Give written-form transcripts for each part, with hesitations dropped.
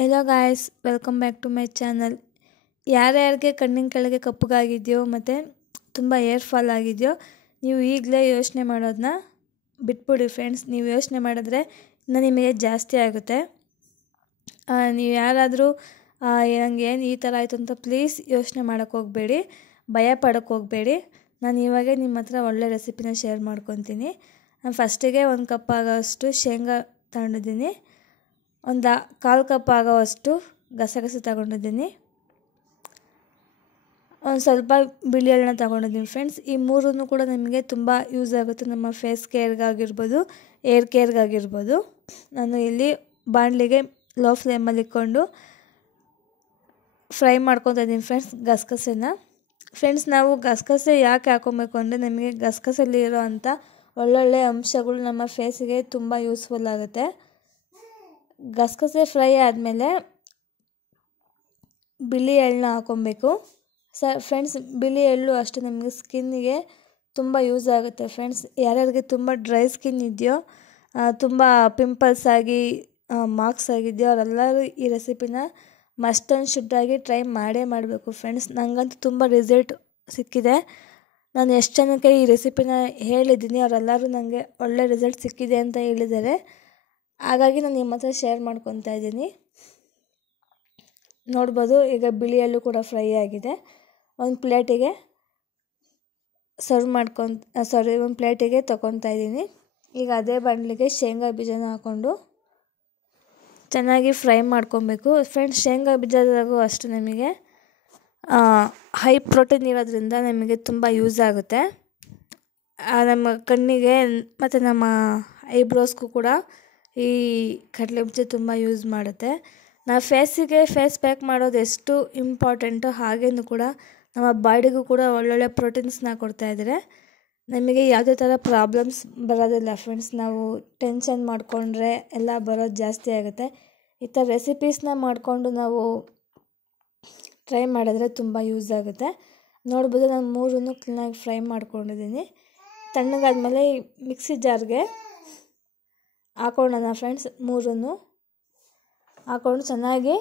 Hello guys, welcome back to my channel. ಯಾರ್ಯಾರಿಗೆ ಕಣ್ಣಿನ ಕೆಳಗೆ ಕಪ್ಪಗಾಗಿದೆಯೋ ಮತ್ತು ತುಂಬ ಏರ್ ಫಾಲ್ ಆಗಿದೆಯೋ ನೀವು ಈಗಲೇ ಯೋಚನೆ ಮಾಡೋದನ್ನ ಬಿಟ್ಬಿಡಿ ಫ್ರೆಂಡ್ಸ್. ನೀವು ಯೋಚನೆ ಮಾಡಿದ್ರೆ ಇನ್ನು ನಿಮಗೆ ಜಾಸ್ತಿ ಆಗುತ್ತೆ. ನೀವು ಯಾರಾದರೂ ನಂಗೆ ಏನು ಈ ಥರ ಆಯಿತು ಅಂತ ಪ್ಲೀಸ್ ಯೋಚನೆ ಮಾಡೋಕ್ಕೆ ಹೋಗಬೇಡಿ, ಭಯ ಪಡೋಕ್ಕೆ ಹೋಗಬೇಡಿ. ನಾನು ಇವಾಗೇ ನಿಮ್ಮ ಹತ್ರ ಒಳ್ಳೆ ರೆಸಿಪಿನ ಶೇರ್ ಮಾಡ್ಕೊತೀನಿ. ನಾನು ಫಸ್ಟಿಗೆ 1 ಕಪ್ ಆಗೋಷ್ಟು ಶೇಂಗಾ ತಗೊಂಡಿದ್ದೀನಿ, ಒಂದು 1/4 ಕಪ್ ಆಗೋವಷ್ಟು ಗಸಗಸೆ ತಗೊಂಡಿದ್ದೀನಿ, ಒಂದು ಸ್ವಲ್ಪ ಬಿಳಿ ಎಳ್ಳನ್ನ ತಗೊಂಡಿದ್ದೀನಿ ಫ್ರೆಂಡ್ಸ್. ಈ ಮೂರನ್ನು ಕೂಡ ನಿಮಗೆ ತುಂಬ ಯೂಸ್ ಆಗುತ್ತೆ, ನಮ್ಮ ಫೇಸ್ ಕೇರ್ಗಾಗಿರ್ಬೋದು, ಏರ್ ಕೇರ್ಗಾಗಿರ್ಬೋದು. ನಾನು ಇಲ್ಲಿ ಬಾಣಲಿಗೆ ಲೋ ಫ್ಲೇಮಲ್ಲಿ ಇಟ್ಕೊಂಡು ಫ್ರೈ ಮಾಡ್ಕೊತಾ ಇದ್ದೀನಿ ಫ್ರೆಂಡ್ಸ್ ಗಸಗಸೆನ. ಫ್ರೆಂಡ್ಸ್, ನಾವು ಗಸಗಸೆ ಯಾಕೆ ಹಾಕೊಬೇಕು ಅಂದರೆ ನಮಗೆ ಗಸಗಸೆಯಲ್ಲಿ ಇರೋ ಅಂಥ ಒಳ್ಳೊಳ್ಳೆ ಅಂಶಗಳು ನಮ್ಮ ಫೇಸಿಗೆ ತುಂಬ ಯೂಸ್ಫುಲ್ ಆಗುತ್ತೆ. ಗಸಗಸೆ ಫ್ರೈ ಆದಮೇಲೆ ಬಿಳಿ ಎಳ್ಳನ್ನ ಹಾಕೊಬೇಕು ಫ್ರೆಂಡ್ಸ್. ಬಿಳಿ ಎಳ್ಳು ಅಷ್ಟೇ ನಮಗೆ ಸ್ಕಿನ್ನಿಗೆ ತುಂಬ ಯೂಸ್ ಆಗುತ್ತೆ ಫ್ರೆಂಡ್ಸ್. ಯಾರ್ಯಾರಿಗೆ ತುಂಬ ಡ್ರೈ ಸ್ಕಿನ್ ಇದೆಯೋ, ತುಂಬ ಪಿಂಪಲ್ಸ್ ಆಗಿ ಮಾರ್ಕ್ಸ್ ಆಗಿದೆಯೋ ಅವರೆಲ್ಲರೂ ಈ ರೆಸಿಪಿನ ಮಸ್ಟ್ ಆ್ಯಂಡ್ ಶುಡ್ಡಾಗಿ ಟ್ರೈ ಮಾಡಬೇಕು ಫ್ರೆಂಡ್ಸ್. ನನಗಂತೂ ತುಂಬ ರಿಸಲ್ಟ್ ಸಿಕ್ಕಿದೆ. ನಾನು ಎಷ್ಟು ಜನಕ್ಕೆ ಈ ರೆಸಿಪಿನ ಹೇಳಿದ್ದೀನಿ ಅವರೆಲ್ಲರೂ ನನಗೆ ಒಳ್ಳೆ ರಿಸಲ್ಟ್ ಸಿಕ್ಕಿದೆ ಅಂತ ಹೇಳಿದ್ದಾರೆ. ಹಾಗಾಗಿ ನಾನು ನಿಮ್ಮ ಹತ್ರ ಶೇರ್ ಮಾಡ್ಕೊತಾ ಇದ್ದೀನಿ. ನೋಡ್ಬೋದು, ಈಗ ಬಿಳಿ ಎಳ್ಳು ಕೂಡ ಫ್ರೈ ಆಗಿದೆ. ಒಂದು ಪ್ಲೇಟಿಗೆ ಒಂದು ಪ್ಲೇಟಿಗೆ ತೊಗೊತಾ ಇದ್ದೀನಿ. ಈಗ ಅದೇ ಬಾಣಲಿಗೆ ಶೇಂಗಾ ಬೀಜನ ಹಾಕ್ಕೊಂಡು ಚೆನ್ನಾಗಿ ಫ್ರೈ ಮಾಡ್ಕೊಬೇಕು ಫ್ರೆಂಡ್ಸ್. ಶೇಂಗಾ ಬೀಜದಾಗೂ ಅಷ್ಟು ನಮಗೆ ಹೈ ಪ್ರೋಟೀನ್ ಇರೋದ್ರಿಂದ ನಮಗೆ ತುಂಬ ಯೂಸ್ ಆಗುತ್ತೆ. ನಮ್ಮ ಕಣ್ಣಿಗೆ ಮತ್ತು ನಮ್ಮ ಐಬ್ರೋಸ್ಗೂ ಕೂಡ ಈ ಕಡಲೆ ಬೀಜ ತುಂಬ ಯೂಸ್ ಮಾಡುತ್ತೆ. ನಾವು ಫೇಸಿಗೆ ಫೇಸ್ ಪ್ಯಾಕ್ ಮಾಡೋದು ಎಷ್ಟು ಇಂಪಾರ್ಟೆಂಟೋ ಹಾಗೇನೂ ಕೂಡ ನಮ್ಮ ಬಾಡಿಗೂ ಕೂಡ ಒಳ್ಳೊಳ್ಳೆ ಪ್ರೋಟೀನ್ಸ್ನ ಕೊಡ್ತಾಯಿದ್ದಾರೆ. ನಮಗೆ ಯಾವುದೇ ಥರ ಪ್ರಾಬ್ಲಮ್ಸ್ ಬರೋದಿಲ್ಲ ಫ್ರೆಂಡ್ಸ್. ನಾವು ಟೆನ್ಷನ್ ಮಾಡಿಕೊಂಡ್ರೆ ಎಲ್ಲ ಬರೋದು ಜಾಸ್ತಿ ಆಗುತ್ತೆ. ಈ ಥರ ರೆಸಿಪೀಸ್ನ ಮಾಡಿಕೊಂಡು ನಾವು ಟ್ರೈ ಮಾಡಿದ್ರೆ ತುಂಬ ಯೂಸ್ ಆಗುತ್ತೆ. ನೋಡ್ಬೋದು, ನಾನು ಮೂರನ್ನು ಕ್ಲೀನಾಗಿ ಫ್ರೈ ಮಾಡ್ಕೊಂಡಿದ್ದೀನಿ. ತಣ್ಣಗಾದ್ಮೇಲೆ ಮಿಕ್ಸಿ ಜಾರ್ಗೆ ಹಾಕೊಳ್ಳೋಣ ಫ್ರೆಂಡ್ಸ್. ಮೂರನ್ನು ಹಾಕ್ಕೊಂಡು ಚೆನ್ನಾಗಿ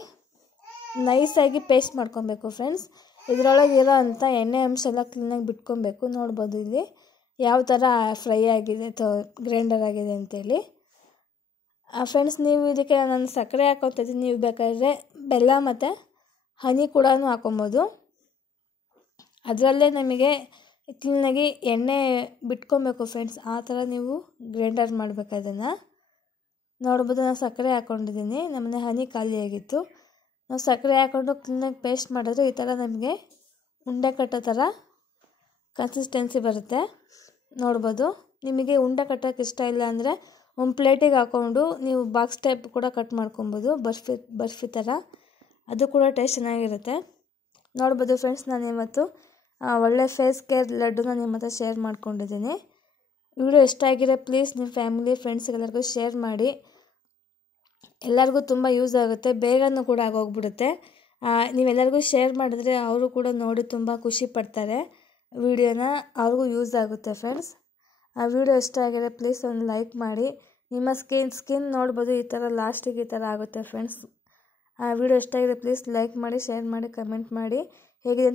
ನೈಸಾಗಿ ಪೇಸ್ಟ್ ಮಾಡ್ಕೊಬೇಕು ಫ್ರೆಂಡ್ಸ್. ಇದರೊಳಗಿರೋ ಅಂಥ ಎಣ್ಣೆ ಅಂಶ ಎಲ್ಲ ಕ್ಲೀನಾಗಿ ಬಿಟ್ಕೊಬೇಕು. ನೋಡ್ಬೋದು ಇಲ್ಲಿ ಯಾವ ಥರ ಫ್ರೈ ಆಗಿದೆ ಗ್ರೈಂಡರ್ ಆಗಿದೆ ಅಂತೇಳಿ ಫ್ರೆಂಡ್ಸ್. ನೀವು ಇದಕ್ಕೆ ನಾನು ಸಕ್ಕರೆ ಹಾಕ್ಕೊತಾ ಇದ್ದೀನಿ. ನೀವು ಬೇಕಾದರೆ ಬೆಲ್ಲ ಮತ್ತು ಹನಿ ಕೂಡ ಹಾಕೊಬೋದು. ಅದರಲ್ಲೇ ನಮಗೆ ಕ್ಲೀನಾಗಿ ಎಣ್ಣೆ ಬಿಟ್ಕೊಬೇಕು ಫ್ರೆಂಡ್ಸ್. ಆ ಥರ ನೀವು ಗ್ರೈಂಡರ್ ಮಾಡಬೇಕು ಅದನ್ನು. ನೋಡ್ಬೋದು, ನಾನು ಸಕ್ಕರೆ ಹಾಕ್ಕೊಂಡಿದ್ದೀನಿ. ನಮ್ಮನೆ ಹನಿ ಖಾಲಿಯಾಗಿತ್ತು. ನಾವು ಸಕ್ಕರೆ ಹಾಕ್ಕೊಂಡು ಕ್ಲೀನಾಗಿ ಪೇಸ್ಟ್ ಮಾಡಿದ್ರೆ ಈ ಥರ ನಮಗೆ ಉಂಡೆ ಕಟ್ಟೋ ಥರ ಕನ್ಸಿಸ್ಟೆನ್ಸಿ ಬರುತ್ತೆ. ನೋಡ್ಬೋದು, ನಿಮಗೆ ಉಂಡೆ ಕಟ್ಟೋಕ್ಕೆ ಇಷ್ಟ ಇಲ್ಲ ಅಂದರೆ ಒಂದು ಪ್ಲೇಟಿಗೆ ಹಾಕ್ಕೊಂಡು ನೀವು ಬಾಕ್ಸ್ ಟೈಪ್ ಕೂಡ ಕಟ್ ಮಾಡ್ಕೊಬೋದು, ಬರ್ಫಿ ಥರ. ಅದು ಕೂಡ ಟೇಸ್ಟ್ ಚೆನ್ನಾಗಿರುತ್ತೆ. ನೋಡ್ಬೋದು ಫ್ರೆಂಡ್ಸ್, ನಾನು ಇವತ್ತು ಒಳ್ಳೆ ಫೇಸ್ ಕೇರ್ ಲಡ್ಡುನ ನಿಮ್ಮ ಹತ್ರ ಶೇರ್ ಮಾಡ್ಕೊಂಡಿದ್ದೀನಿ. ವಿಡಿಯೋ ಇಷ್ಟ ಆಗಿರೋ ಪ್ಲೀಸ್ ನಿಮ್ಮ ಫ್ಯಾಮಿಲಿ ಫ್ರೆಂಡ್ಸ್ಗೆಲ್ಲರಿಗೂ ಶೇರ್ ಮಾಡಿ. ಎಲ್ಲರಿಗೂ ತುಂಬ ಯೂಸ್ ಆಗುತ್ತೆ, ಬೇಗನೂ ಕೂಡ ಆಗೋಗ್ಬಿಡುತ್ತೆ. ನೀವೆಲ್ಲರಿಗೂ ಶೇರ್ ಮಾಡಿದ್ರೆ ಅವರು ಕೂಡ ನೋಡಿ ತುಂಬ ಖುಷಿ ಪಡ್ತಾರೆ. ವಿಡಿಯೋನ ಅವ್ರಿಗೂ ಯೂಸ್ ಆಗುತ್ತೆ ಫ್ರೆಂಡ್ಸ್. ಆ ವಿಡಿಯೋ ಇಷ್ಟ ಆಗಿರೋ ಪ್ಲೀಸ್ ಒಂದು ಲೈಕ್ ಮಾಡಿ. ನಿಮ್ಮ ಸ್ಕಿನ್ ನೋಡ್ಬೋದು ಈ ಥರ ಲಾಸ್ಟಿಗೆ ಈ ಥರ ಆಗುತ್ತೆ ಫ್ರೆಂಡ್ಸ್. ಆ ವಿಡಿಯೋ ಇಷ್ಟ ಆಗಿದೆ ಪ್ಲೀಸ್ ಲೈಕ್ ಮಾಡಿ, ಶೇರ್ ಮಾಡಿ, ಕಮೆಂಟ್ ಮಾಡಿ. ಹೇಗಿದೆ